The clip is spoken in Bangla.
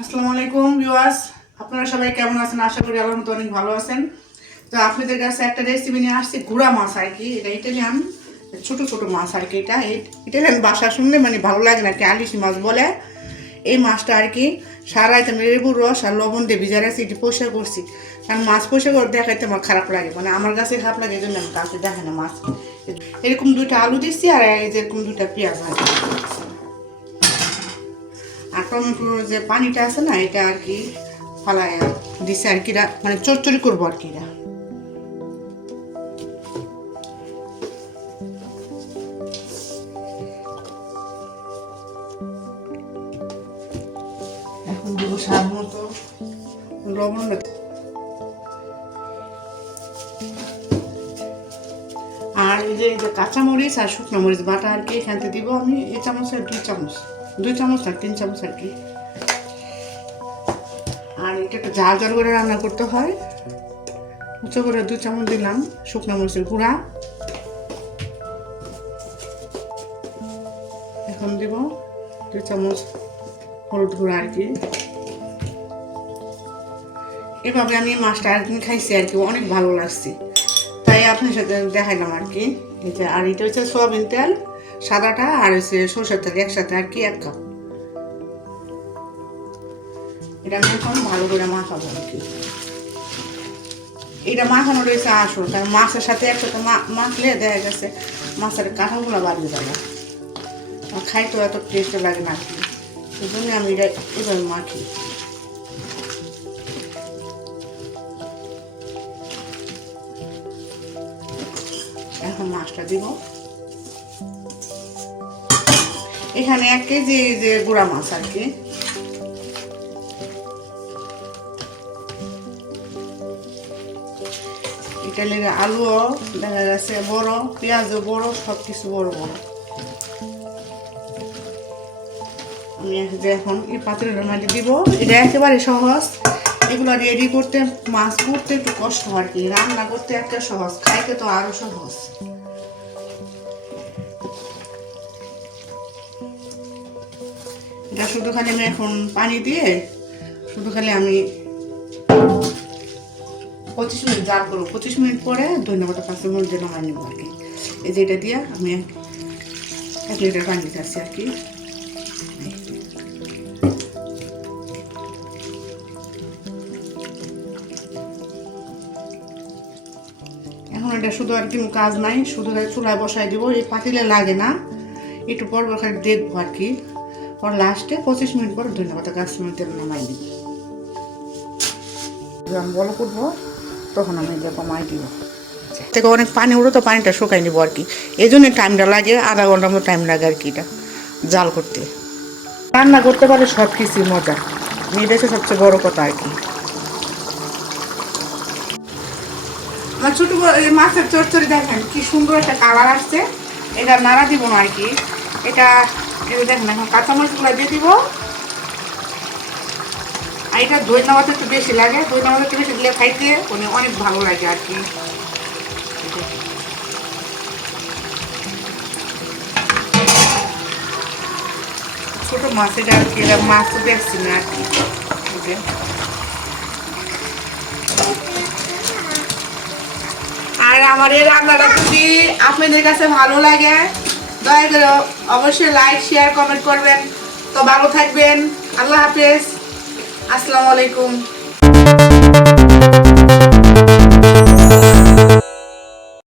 আসসালামু আলাইকুম ভিউয়ার্স। আপনারা সবাই কেমন আছেন? আশা করি আল্লাহর মতো অনেক ভালো আছেন। তো আপনাদের কাছে একটা রেসিপি নিয়ে আসছি, গুড়া মাছ আর কি। এটা ইটালিয়ান ছোট ছোট মাছ আর কি এটা। ইটালিয়ান বাসা শুনলে মানে ভালো লাগে না, কি আলিশি মাছ বলে। এই মাছটা আর কি, সারা রাত আমি লেবুর রস আর লবণ দিয়ে ভিজা রাখছি এটি পরিষ্কার করছি। কারণ মাছ পরিষ্কার করে দেখাইতে আমার খারাপ লাগে। মানে আমার কাছে খারাপ লাগে, এই জন্য আমি কাউকে দেখে না মাছ। এরকম দুইটা আলু দিচ্ছি আর এরকম দুইটা পেঁয়াজ ভাজি টমেটোর যে পানিটা আছে না, এটা আর কি ফালায় দিছে আর কি, রা- মানে চচ্চড়ি করব আর কি এটা। এখন দেবো স্বাদ মতো লবণ আর এই যে কাঁচামরিচ আর শুকনো মরিচ বাটা আর কি এখান থেকে দিব আমি, এই চামচ আর দুই চামচ দুই চামচ আর তিন চামচ আর কি। আর এটা একটু ঝাল ঝাল করে রান্না করতে হয়। উঁচু করে দুই চামচ দিলাম শুকনো মরিচের গুঁড়া। এখন দিব দুই চামচ হলুদ গুঁড়া আর কি। এভাবে আমি মাছটা একদিন খাইছি আর কি, অনেক ভালো লাগছে। তাই আপনার সাথে দেখাইলাম আর কি। যে, আর এটা হচ্ছে সোয়াবিন তেল। সাদাটা আর হচ্ছে সরষের তেল একসাথে আর কি এক কাপ। এটা আমি এখন ভালো করে মাখাবো আর কি। এটা মাখানো রয়েছে আসল, কারণ মাছের সাথে একসাথে মাখলে দেখা গেছে মাছের কাঁঠাগুলো বাড়িয়ে যাবে আর খাই তো এত টেস্ট লাগে না কি। সেই জন্য আমি এটা এভাবে মাখি। এখন মাছটা দিব। এখানে এক কেজি যে গুঁড়া মাছ আর কি। ইটালির আলুও, দেখা গেছে বড়, পেঁয়াজও বড় সব কিছু বড় বড়। আমি এখন এই পাত্রের মাটি দিব। এটা একেবারে সহজ। এগুলো রেডি করতে, মাছ করতে একটু কষ্ট আর কি। রান্না করতে একটা সহজ, খাইতে তো আরও সহজ। এটা শুধু খালি আমি এখন পানি দিয়ে শুধু খালি আমি পঁচিশ মিনিট জাল করব। পঁচিশ মিনিট পরে ধন্যবাদ পাঁচ মিনিট দিয়ে নামাই নেব আর কি। এই যে এটা দিয়ে আমি এক লিটার পানি দিচ্ছি আর কি। এখন এটা শুধু আর কি কাজ নাই, শুধু চুলায় বসাই দিব, এই পাতিলে লাগে না, একটু পর খালি দেখব আর কি। পর লাস্টে পঁচিশ মিনিট পর ধন্যবাদ মিনিট তেল নামাই দিব যখন বলো করব, তখন আমি যে কমাই দিব। থেকে অনেক পানি উঠো তো পানিটা শুকাই নিব আর কি। এই জন্য টাইমটা লাগে, আধা ঘণ্টার মতো টাইম লাগে আর কি এটা, জাল করতে। রান্না করতে পারে সব কিছুই মজা। মেয়েদের সবচেয়ে বড় কথা আর কি। আমার ছোট মাছের চচ্চড়ি দেখেন, কি সুন্দর একটা কালার আসছে। এটা নাড়া দিব না আর কি। এটা এই দেখেন, এখন কাঁচামরিচগুলো দিয়ে দিব। আর এটা দই নামাতে একটু বেশি লাগে। দই নামাতে একটু বেশি দিলে খাইতে মানে অনেক ভালো লাগে আর কি। ছোট মাছ, এটা আর কি, এটা মাছ তো দেখছি না আর কি। আর আমার এই রান্নাটা যদি আপনাদের কাছে ভালো লাগে দয়া করে অবশ্যই লাইক শেয়ার কমেন্ট করবেন। তো ভালো থাকবেন। আল্লাহ হাফেজ। আসসালামু আলাইকুম।